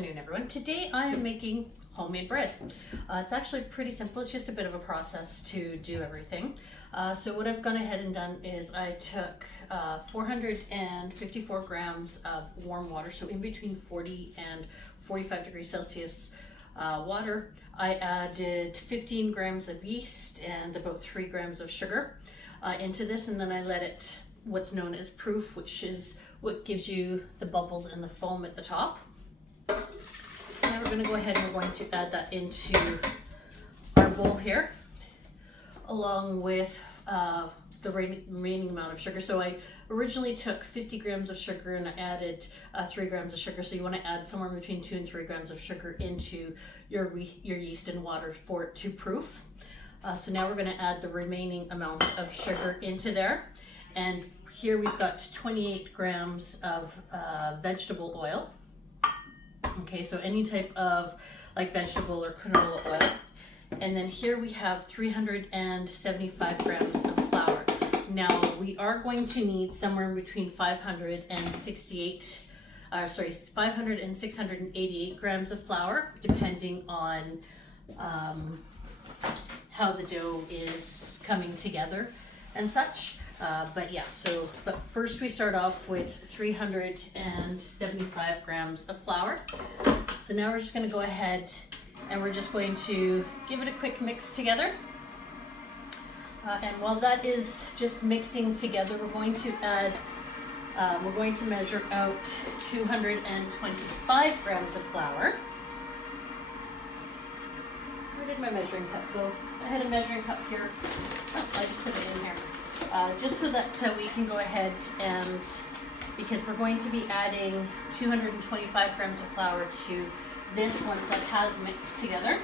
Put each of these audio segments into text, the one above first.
afternoon, everyone. Today I am making homemade bread. It's actually pretty simple. It's just a bit of a process to do everything. So what I've gone ahead and done is I took 454 grams of warm water, so in between 40 and 45 degrees Celsius water. I added 15 grams of yeast and about 3 grams of sugar into this, and then I let it what's known as proof, which is what gives you the bubbles and the foam at the top. Now we're going to go ahead and we're going to add that into our bowl here, along with the remaining amount of sugar. So I originally took 50 grams of sugar and I added 3 grams of sugar. So you want to add somewhere between 2 and 3 grams of sugar into your yeast and water for it to proof. So now we're going to add the remaining amount of sugar into there. And here we've got 28 grams of vegetable oil. Okay, so any type of like vegetable or canola oil. And then here we have 375 grams of flour. Now we are going to need somewhere between 500 and 688 grams of flour, depending on how the dough is coming together and such. But first we start off with 375 grams of flour. So now we're just going to go ahead and we're just going to give it a quick mix together. And while that is just mixing together, we're going to measure out 225 grams of flour. Where did my measuring cup go? I had a measuring cup here. Oh, I just put it in here. Just so that we can go ahead and, because we're going to be adding 225 grams of flour to this once that has mixed together.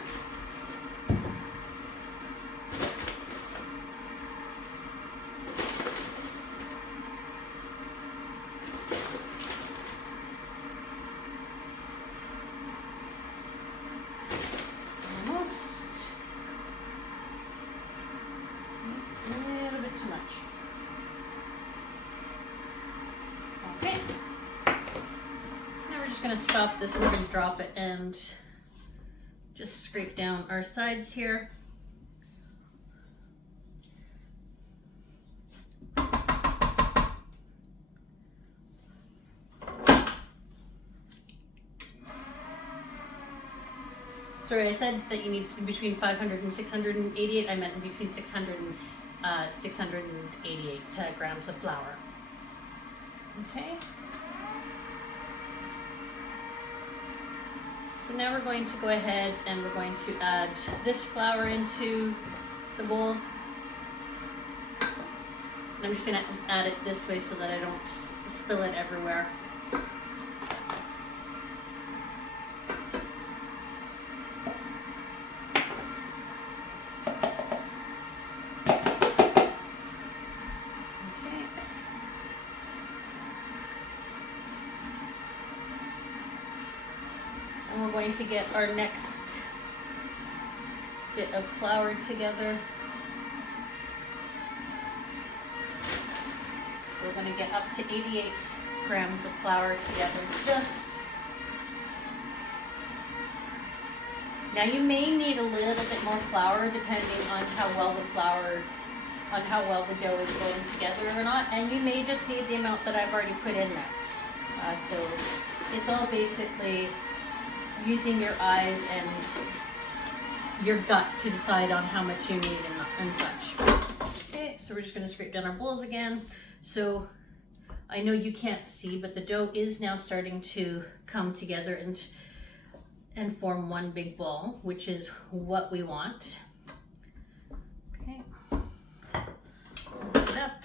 Almost. A little bit too much. Okay. Now we're just going to stop this. We're going to drop it and just scrape down our sides here. Sorry, I said that you need between 500 and 688. I meant between 600 and 688 grams of flour. Okay. So now we're going to go ahead and we're going to add this flour into the bowl. And I'm just going to add it this way so that I don't spill it everywhere. And we're going to get our next bit of flour together. So we're going to get up to 88 grams of flour together. Now you may need a little bit more flour depending on how well the dough is going together or not. And you may just need the amount that I've already put in there. So it's all basically using your eyes and your gut to decide on how much you need and such. Okay, so we're just going to scrape down our bowls again. So I know you can't see, but the dough is now starting to come together and form one big ball, which is what we want. Okay, mix it up.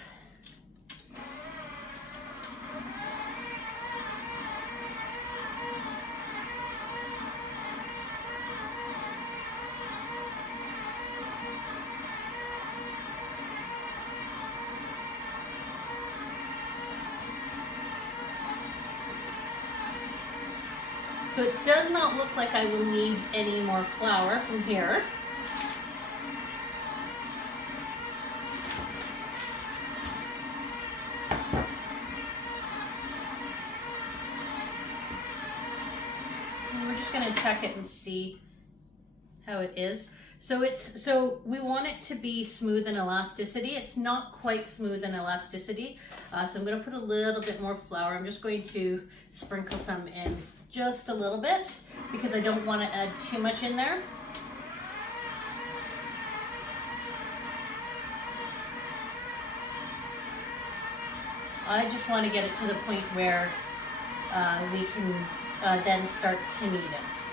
So it does not look like I will need any more flour from here. just gonna check it and see how it is. So we want it to be smooth and elasticity. It's not quite smooth and elasticity. So I'm gonna put a little bit more flour. I'm just going to sprinkle some in just a little bit because I don't want to add too much in there. I just want to get it to the point where we can then start to knead it.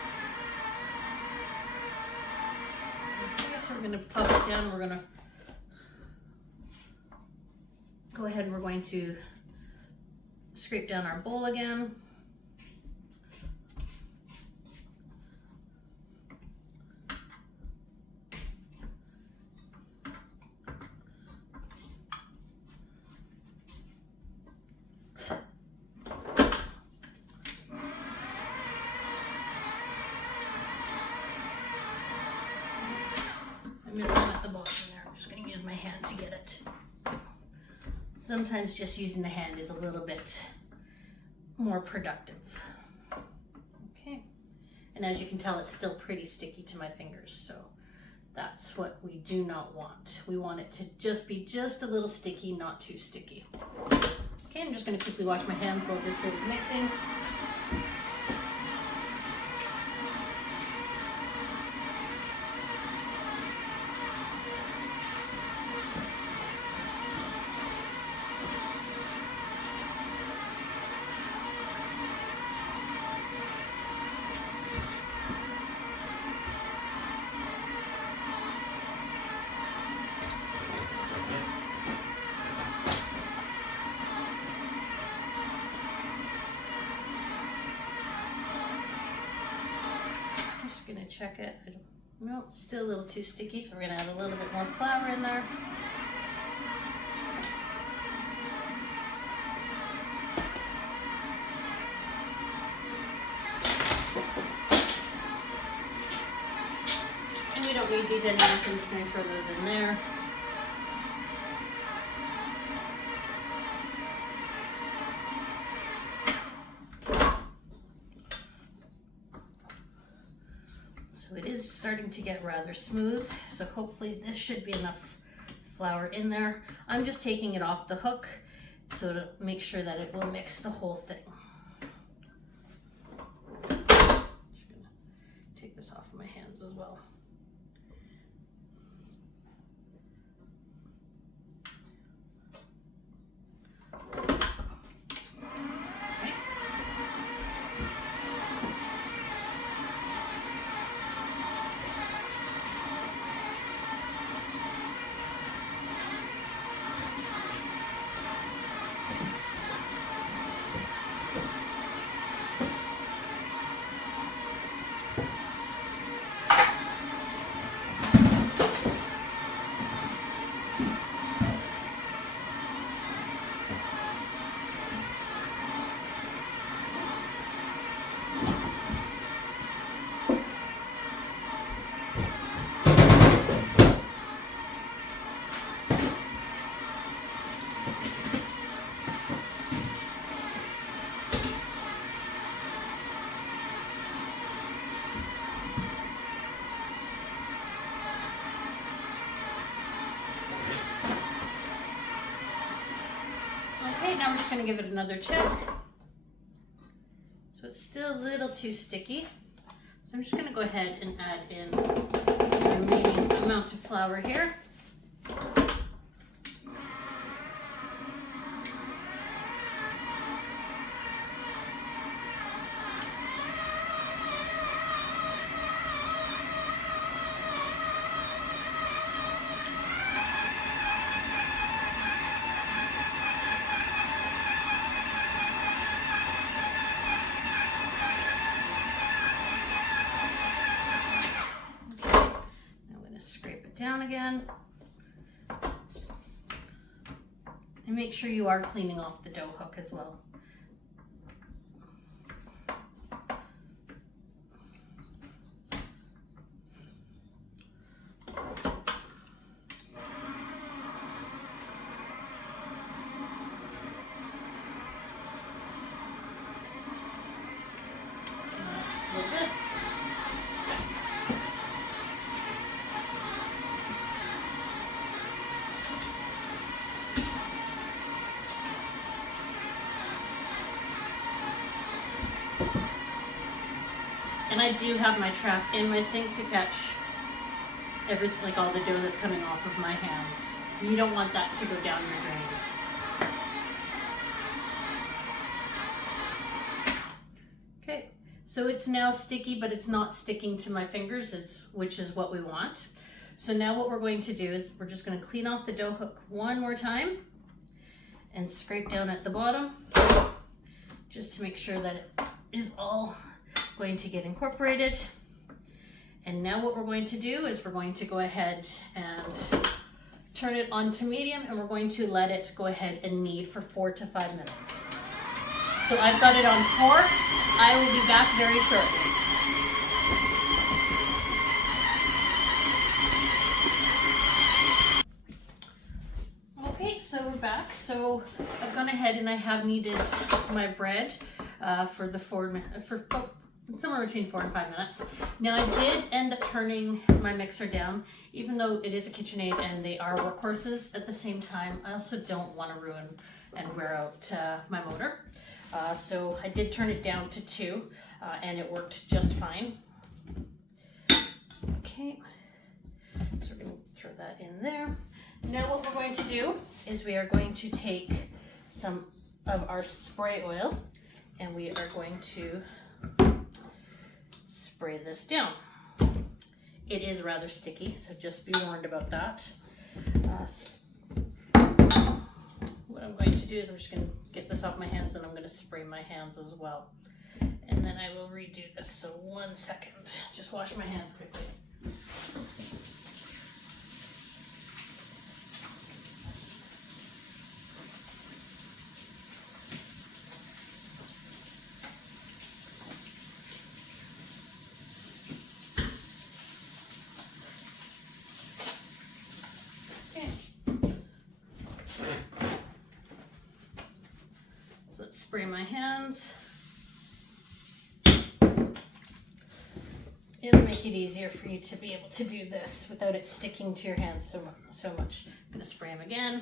Okay, so we're going to pop it down. We're going to go ahead and we're going to scrape down our bowl again. I missed some at the bottom there. I'm just going to use my hand to get it. Sometimes just using the hand is a little bit more productive. Okay, and as you can tell, it's still pretty sticky to my fingers, so that's what we do not want. We want it to just be just a little sticky, not too sticky. Okay, I'm just going to quickly wash my hands while this is mixing. Check it. No, it's still a little too sticky, so we're going to add a little bit more flour in there. And we don't need these anymore, so I'm just going to throw those in there. So it is starting to get rather smooth, so hopefully this should be enough flour in there. I'm just taking it off the hook so to make sure that it will mix the whole thing. Just gonna take this off of my hands as well. Okay, now we're just going to give it another check. So it's still a little too sticky. So I'm just going to go ahead and add in the remaining amount of flour here. Down again, and make sure you are cleaning off the dough hook as well. Just a little bit. And I do have my trap in my sink to catch everything, like all the dough that's coming off of my hands. You don't want that to go down your drain. Okay, so it's now sticky, but it's not sticking to my fingers, which is what we want. So now what we're going to do is we're just going to clean off the dough hook one more time and scrape down at the bottom just to make sure that it is all going to get incorporated. And now what we're going to do is we're going to go ahead and turn it on to medium, and we're going to let it go ahead and knead for 4 to 5 minutes. So I've got it on 4. I will be back very shortly. Okay, so we're back. So I've gone ahead and I have kneaded my bread for somewhere between 4 and 5 minutes. Now I did end up turning my mixer down, even though it is a KitchenAid and they are workhorses at the same time. I also don't want to ruin and wear out my motor. So I did turn it down to 2 and it worked just fine. Okay, so we're going to throw that in there. Now what we're going to do is we are going to take some of our spray oil and we are going to spray this down. It is rather sticky, so just be warned about that. What I'm going to do is I'm just going to get this off my hands and I'm going to spray my hands as well. And then I will redo this, so 1 second. Just wash my hands quickly. Spray my hands. It'll make it easier for you to be able to do this without it sticking to your hands so much. I'm going to spray them again.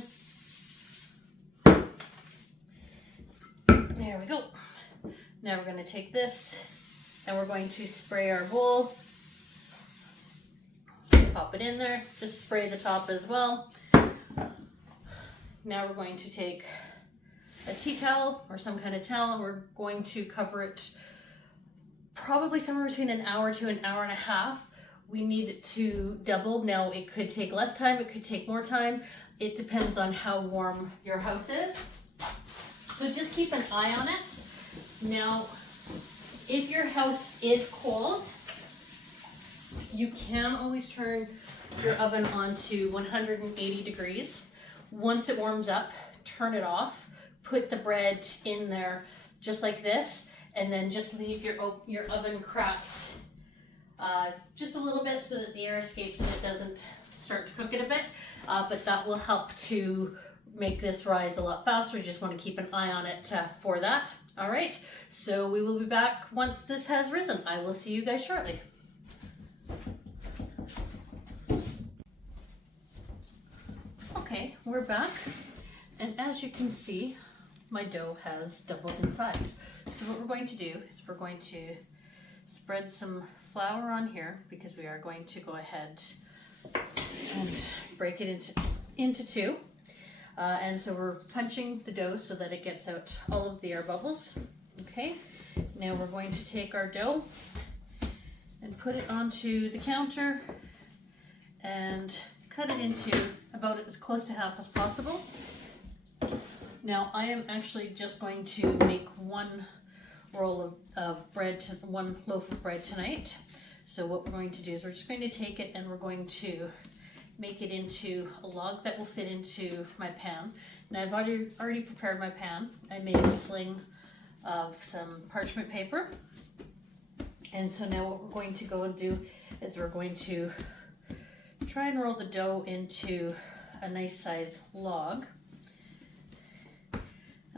There we go. Now we're going to take this and we're going to spray our bowl. Pop it in there. Just spray the top as well. Now we're going to take a tea towel or some kind of towel. We're going to cover it probably somewhere between an hour to an hour and a half. We need it to double. Now it could take less time, it could take more time. It depends on how warm your house is. So just keep an eye on it. Now, if your house is cold, you can always turn your oven on to 180 degrees. Once it warms up, turn it off. Put the bread in there just like this, and then just leave your oven cracked just a little bit so that the air escapes and it doesn't start to cook it a bit. But that will help to make this rise a lot faster. You just want to keep an eye on it for that. All right, so we will be back once this has risen. I will see you guys shortly. Okay, we're back, and as you can see, my dough has doubled in size. So what we're going to do is we're going to spread some flour on here because we are going to go ahead and break it into 2. And so we're punching the dough so that it gets out all of the air bubbles. Okay, now we're going to take our dough and put it onto the counter and cut it into about as close to half as possible. Now I am actually just going to make 1 roll of bread, 1 loaf of bread tonight. So what we're going to do is we're just going to take it and we're going to make it into a log that will fit into my pan. Now I've already prepared my pan. I made a sling of some parchment paper. And so now what we're going to go and do is we're going to try and roll the dough into a nice size log.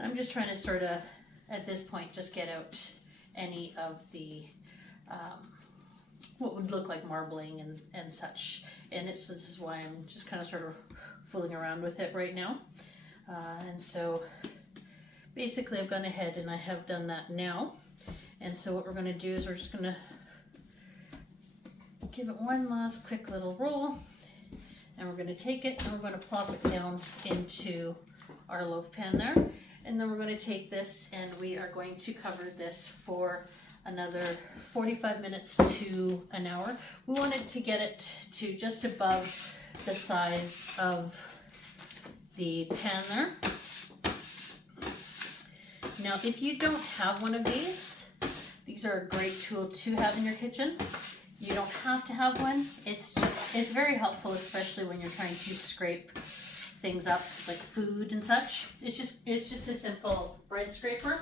I'm just trying to sort of, at this point, just get out any of the, what would look like marbling and such. And this is why I'm just kind of sort of fooling around with it right now. And so basically I've gone ahead and I have done that now. And so what we're going to do is we're just going to give it one last quick little roll, and we're going to take it and we're going to plop it down into our loaf pan there. And then we're going to take this and we are going to cover this for another 45 minutes to an hour. We wanted to get it to just above the size of the pan there. Now, if you don't have one of these are a great tool to have in your kitchen. You don't have to have one. It's very helpful, especially when you're trying to scrape things up like food and such. It's just a simple bench scraper,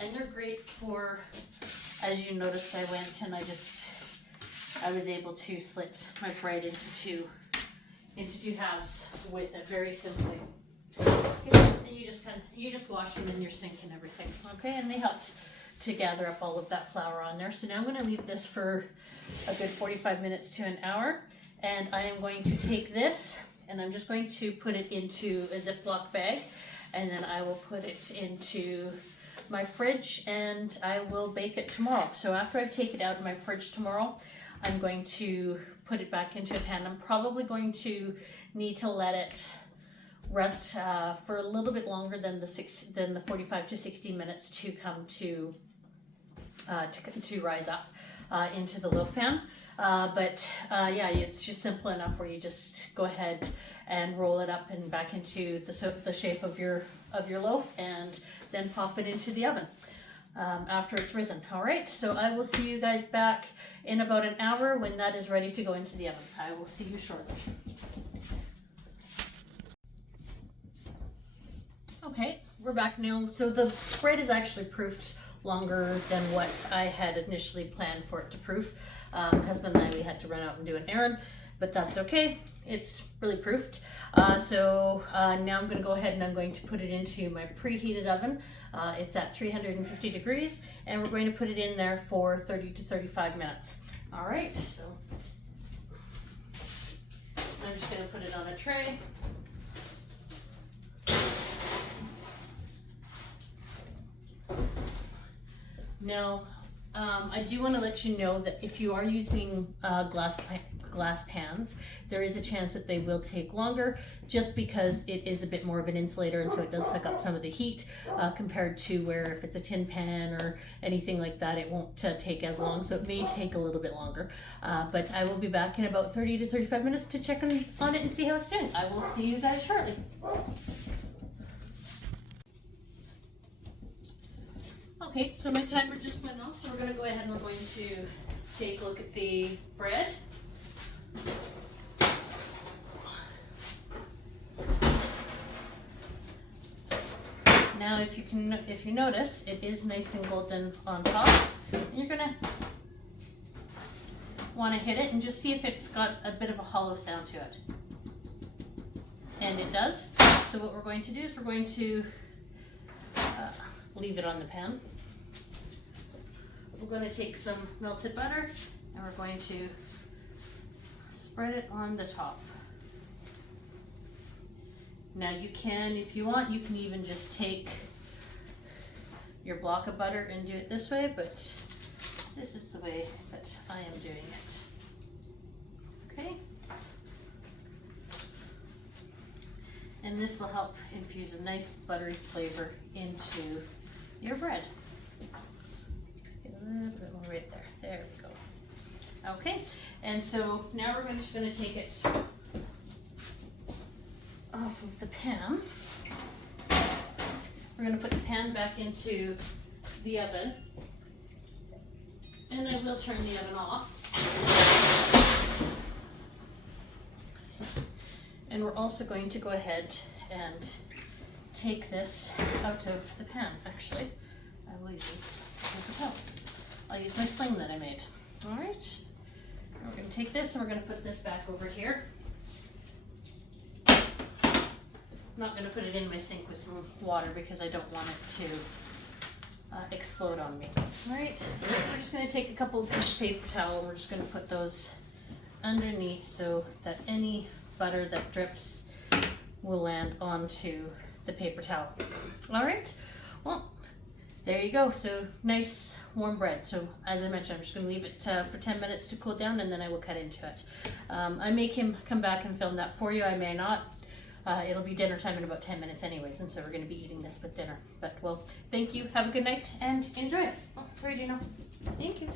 and they're great for, as you noticed, I went and I was able to slit my bread into two halves with it very simply. And you just wash them in your sink and everything, okay? And they helped to gather up all of that flour on there. So now I'm going to leave this for a good 45 minutes to an hour, and I am going to take this and I'm just going to put it into a Ziploc bag, and then I will put it into my fridge and I will bake it tomorrow. So after I take it out of my fridge tomorrow, I'm going to put it back into a pan. I'm probably going to need to let it rest for a little bit longer than the 45 to 60 minutes to come to rise up into the loaf pan. Yeah, it's just simple enough where you just go ahead and roll it up and back into the shape of your loaf, and then pop it into the oven after it's risen. All right, so I will see you guys back in about an hour when that is ready to go into the oven. I will see you shortly. Okay, we're back now. So the bread is actually proofed longer than what I had initially planned for it to proof. Husband and I, we had to run out and do an errand, but that's okay. It's really proofed. So now I'm going to go ahead and I'm going to put it into my preheated oven. It's at 350 degrees, and we're going to put it in there for 30 to 35 minutes. All right, so I'm just going to put it on a tray. Now, I do want to let you know that if you are using glass pans, there is a chance that they will take longer, just because it is a bit more of an insulator, and so it does suck up some of the heat compared to where if it's a tin pan or anything like that, it won't take as long, so it may take a little bit longer. But I will be back in about 30 to 35 minutes to check on it and see how it's doing. I will see you guys shortly. Okay, so my timer just went off, so we're going to go ahead and we're going to take a look at the bread. Now, if you notice, it is nice and golden on top. You're going to want to hit it and just see if it's got a bit of a hollow sound to it. And it does. So what we're going to do is we're going to leave it on the pan. We're going to take some melted butter and we're going to spread it on the top. Now you can, if you want, you can even just take your block of butter and do it this way, but this is the way that I am doing it. Okay? And this will help infuse a nice buttery flavor into your bread. Get a little bit more right there. There we go. Okay, and so now we're just going to take it off of the pan. We're going to put the pan back into the oven, and I will turn the oven off. And we're also going to go ahead and take this out of the pan. Actually, I will use this as a towel. I'll use my sling that I made. All right. We're going to take this and we're going to put this back over here. I'm not going to put it in my sink with some water because I don't want it to explode on me. All right. We're just going to take a couple of pieces of paper towel and we're just going to put those underneath so that any butter that drips will land onto the paper towel. All right. Well, there you go. So nice warm bread. So as I mentioned, I'm just going to leave it for 10 minutes to cool down, and then I will cut into it. I may come back and film that for you. I may not. It'll be dinner time in about 10 minutes anyways, and so we're going to be eating this with dinner. But well, thank you. Have a good night and enjoy it. Oh, sorry, Gino. Thank you.